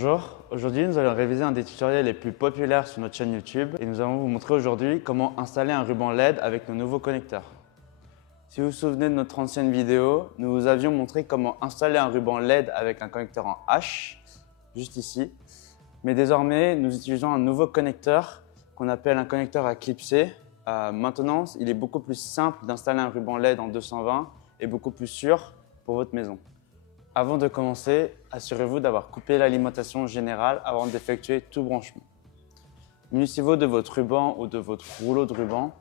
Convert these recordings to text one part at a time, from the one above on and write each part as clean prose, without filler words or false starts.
Bonjour, aujourd'hui nous allons réviser un des tutoriels les plus populaires sur notre chaîne YouTube et nous allons vous montrer aujourd'hui comment installer un ruban LED avec nos nouveaux connecteurs. Si vous vous souvenez de notre ancienne vidéo, nous vous avions montré comment installer un ruban LED avec un connecteur en H, juste ici. Mais désormais, nous utilisons un nouveau connecteur qu'on appelle un connecteur à clipser. Maintenant, il est beaucoup plus simple d'installer un ruban LED en 220 et beaucoup plus sûr pour votre maison. Avant de commencer, assurez-vous d'avoir coupé l'alimentation générale avant d'effectuer tout branchement. Munissez-vous de votre ruban ou de votre rouleau de ruban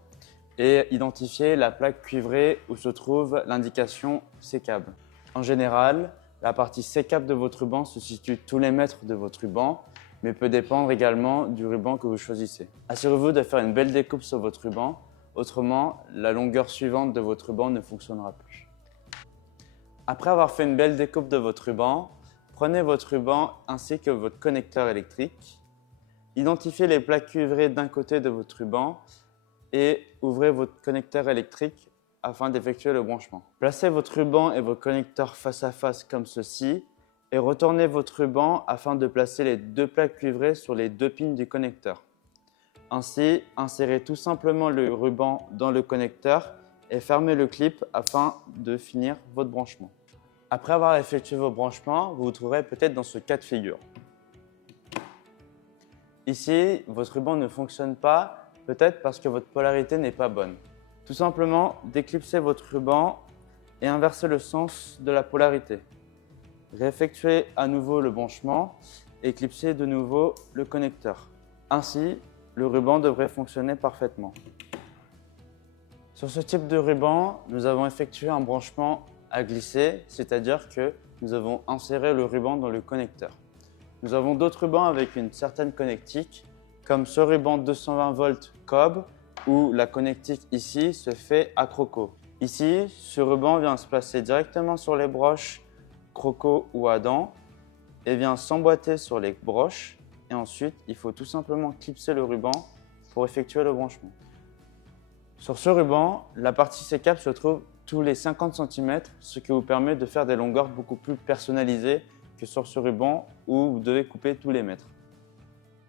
et identifiez la plaque cuivrée où se trouve l'indication C-câble. En général, la partie C-câble de votre ruban se situe tous les mètres de votre ruban, mais peut dépendre également du ruban que vous choisissez. Assurez-vous de faire une belle découpe sur votre ruban, autrement, la longueur suivante de votre ruban ne fonctionnera plus. Après avoir fait une belle découpe de votre ruban, prenez votre ruban ainsi que votre connecteur électrique. Identifiez les plaques cuivrées d'un côté de votre ruban et ouvrez votre connecteur électrique afin d'effectuer le branchement. Placez votre ruban et vos connecteurs face à face comme ceci et retournez votre ruban afin de placer les deux plaques cuivrées sur les deux pins du connecteur. Ainsi, insérez tout simplement le ruban dans le connecteur et fermez le clip afin de finir votre branchement. Après avoir effectué vos branchements, vous vous trouverez peut-être dans ce cas de figure. Ici, votre ruban ne fonctionne pas, peut-être parce que votre polarité n'est pas bonne. Tout simplement, déclipsez votre ruban et inversez le sens de la polarité. Réeffectuez à nouveau le branchement et clipsez de nouveau le connecteur. Ainsi, le ruban devrait fonctionner parfaitement. Sur ce type de ruban, nous avons effectué un branchement à glisser, c'est-à-dire que nous avons inséré le ruban dans le connecteur. Nous avons d'autres rubans avec une certaine connectique, comme ce ruban 220 volts Cobb, où la connectique ici se fait à croco. Ici, ce ruban vient se placer directement sur les broches croco ou à dents et vient s'emboîter sur les broches. Et ensuite, il faut tout simplement clipser le ruban pour effectuer le branchement. Sur ce ruban, la partie C-câble se trouve tous les 50 cm, ce qui vous permet de faire des longueurs beaucoup plus personnalisées que sur ce ruban où vous devez couper tous les mètres.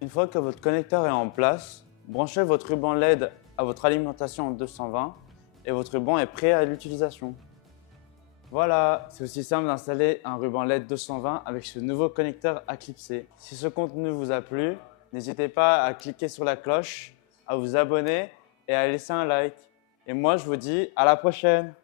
Une fois que votre connecteur est en place, branchez votre ruban LED à votre alimentation en 220 et votre ruban est prêt à l'utilisation. Voilà, c'est aussi simple d'installer un ruban LED 220 avec ce nouveau connecteur à clipser. Si ce contenu vous a plu, n'hésitez pas à cliquer sur la cloche, à vous abonner et à laisser un like. Et moi, je vous dis à la prochaine!